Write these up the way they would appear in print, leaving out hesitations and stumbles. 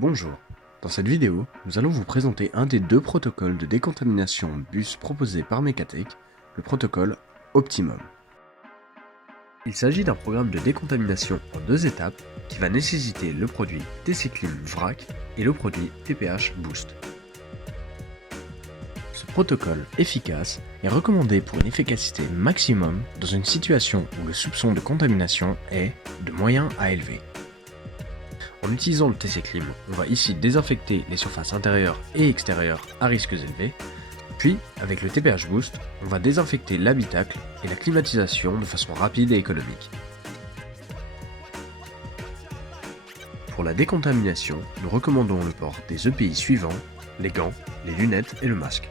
Bonjour, dans cette vidéo, nous allons vous présenter un des deux protocoles de décontamination bus proposés par Mecatech, le protocole Optimum. Il s'agit d'un programme de décontamination en deux étapes qui va nécessiter le produit TC-Clean VRAC et le produit TPH Boost. Ce protocole efficace est recommandé pour une efficacité maximum dans une situation où le soupçon de contamination est de moyen à élevé. En utilisant le TC-Clean, on va ici désinfecter les surfaces intérieures et extérieures à risques élevés, puis avec le TPH Boost, on va désinfecter l'habitacle et la climatisation de façon rapide et économique. Pour la décontamination, nous recommandons le port des EPI suivants, les gants, les lunettes et le masque.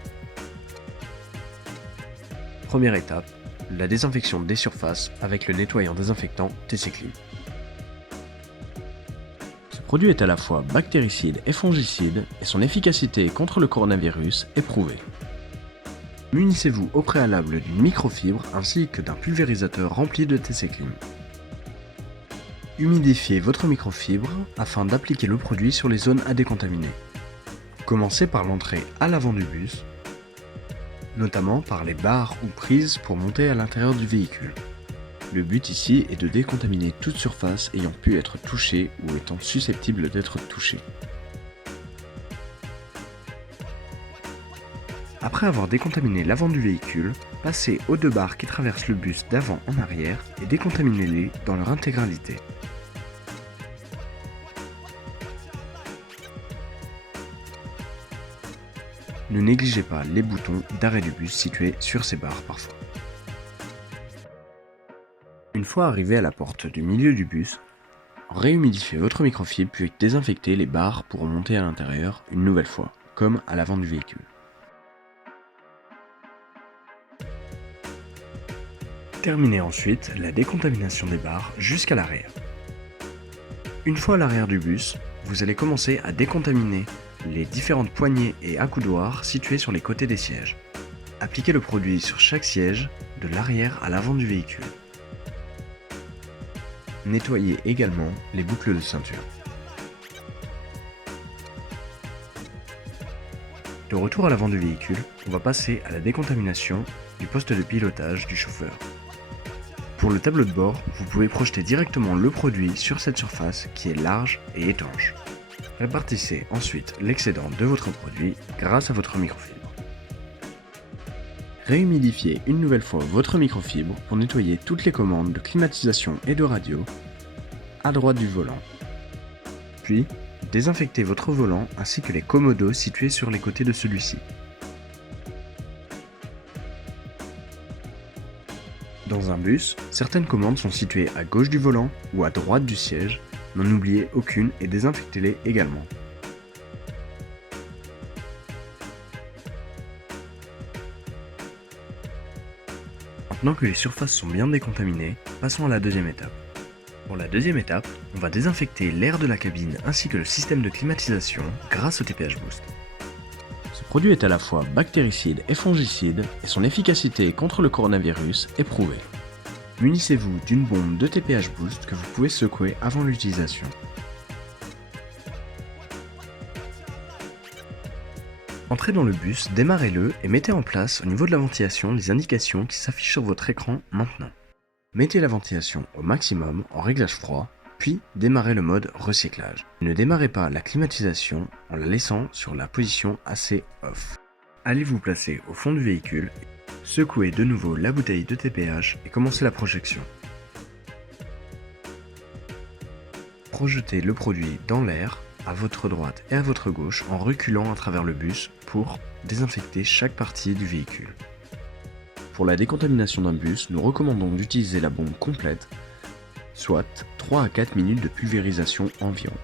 Première étape, la désinfection des surfaces avec le nettoyant désinfectant TC-Clean. Ce produit est à la fois bactéricide et fongicide et son efficacité contre le coronavirus est prouvée. Munissez-vous au préalable d'une microfibre ainsi que d'un pulvérisateur rempli de TC-Clean. Humidifiez votre microfibre afin d'appliquer le produit sur les zones à décontaminer. Commencez par l'entrée à l'avant du bus, notamment par les barres ou prises pour monter à l'intérieur du véhicule. Le but ici est de décontaminer toute surface ayant pu être touchée ou étant susceptible d'être touchée. Après avoir décontaminé l'avant du véhicule, passez aux deux barres qui traversent le bus d'avant en arrière et décontaminez-les dans leur intégralité. Ne négligez pas les boutons d'arrêt du bus situés sur ces barres parfois. Une fois arrivé à la porte du milieu du bus, réhumidifiez votre microfibre puis désinfectez les barres pour monter à l'intérieur une nouvelle fois, comme à l'avant du véhicule. Terminez ensuite la décontamination des barres jusqu'à l'arrière. Une fois à l'arrière du bus, vous allez commencer à décontaminer les différentes poignées et accoudoirs situés sur les côtés des sièges. Appliquez le produit sur chaque siège, de l'arrière à l'avant du véhicule. Nettoyez également les boucles de ceinture. De retour à l'avant du véhicule, on va passer à la décontamination du poste de pilotage du chauffeur. Pour le tableau de bord, vous pouvez projeter directement le produit sur cette surface qui est large et étanche. Répartissez ensuite l'excédent de votre produit grâce à votre microfibre. Réhumidifiez une nouvelle fois votre microfibre pour nettoyer toutes les commandes de climatisation et de radio à droite du volant. Puis, désinfectez votre volant ainsi que les commodos situés sur les côtés de celui-ci. Dans un bus, certaines commandes sont situées à gauche du volant ou à droite du siège, n'en oubliez aucune et désinfectez-les également. Maintenant que les surfaces sont bien décontaminées, passons à la deuxième étape. Pour la deuxième étape, on va désinfecter l'air de la cabine ainsi que le système de climatisation grâce au TPH Boost. Ce produit est à la fois bactéricide et fongicide et son efficacité contre le coronavirus est prouvée. Munissez-vous d'une bombe de TPH Boost que vous pouvez secouer avant l'utilisation. Entrez dans le bus, démarrez-le et mettez en place au niveau de la ventilation les indications qui s'affichent sur votre écran maintenant. Mettez la ventilation au maximum en réglage froid, puis démarrez le mode recyclage. Ne démarrez pas la climatisation en la laissant sur la position assez off. Allez vous placer au fond du véhicule, secouez de nouveau la bouteille de TPH et commencez la projection. Projetez le produit dans l'air, à votre droite et à votre gauche en reculant à travers le bus pour désinfecter chaque partie du véhicule. Pour la décontamination d'un bus, nous recommandons d'utiliser la bombe complète, soit 3 à 4 minutes de pulvérisation environ.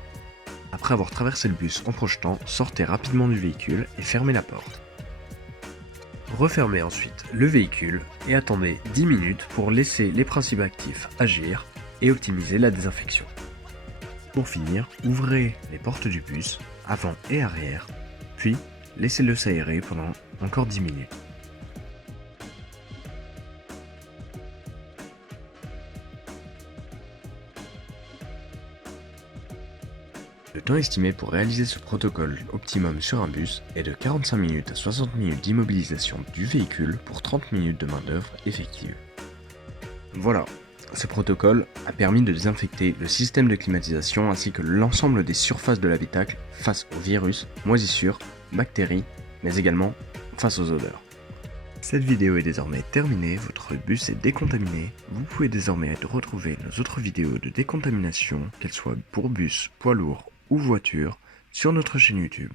Après avoir traversé le bus en projetant, sortez rapidement du véhicule et fermez la porte. Refermez ensuite le véhicule et attendez 10 minutes pour laisser les principes actifs agir et optimiser la désinfection. Pour finir, ouvrez les portes du bus, avant et arrière, puis laissez-le s'aérer pendant encore 10 minutes. Le temps estimé pour réaliser ce protocole optimum sur un bus est de 45 minutes à 60 minutes d'immobilisation du véhicule pour 30 minutes de main-d'œuvre effective. Voilà, ce protocole a permis de désinfecter le système de climatisation ainsi que l'ensemble des surfaces de l'habitacle face aux virus, moisissures, bactéries, mais également face aux odeurs. Cette vidéo est désormais terminée, votre bus est décontaminé. Vous pouvez désormais retrouver nos autres vidéos de décontamination, qu'elles soient pour bus, poids lourd ou voiture, sur notre chaîne YouTube.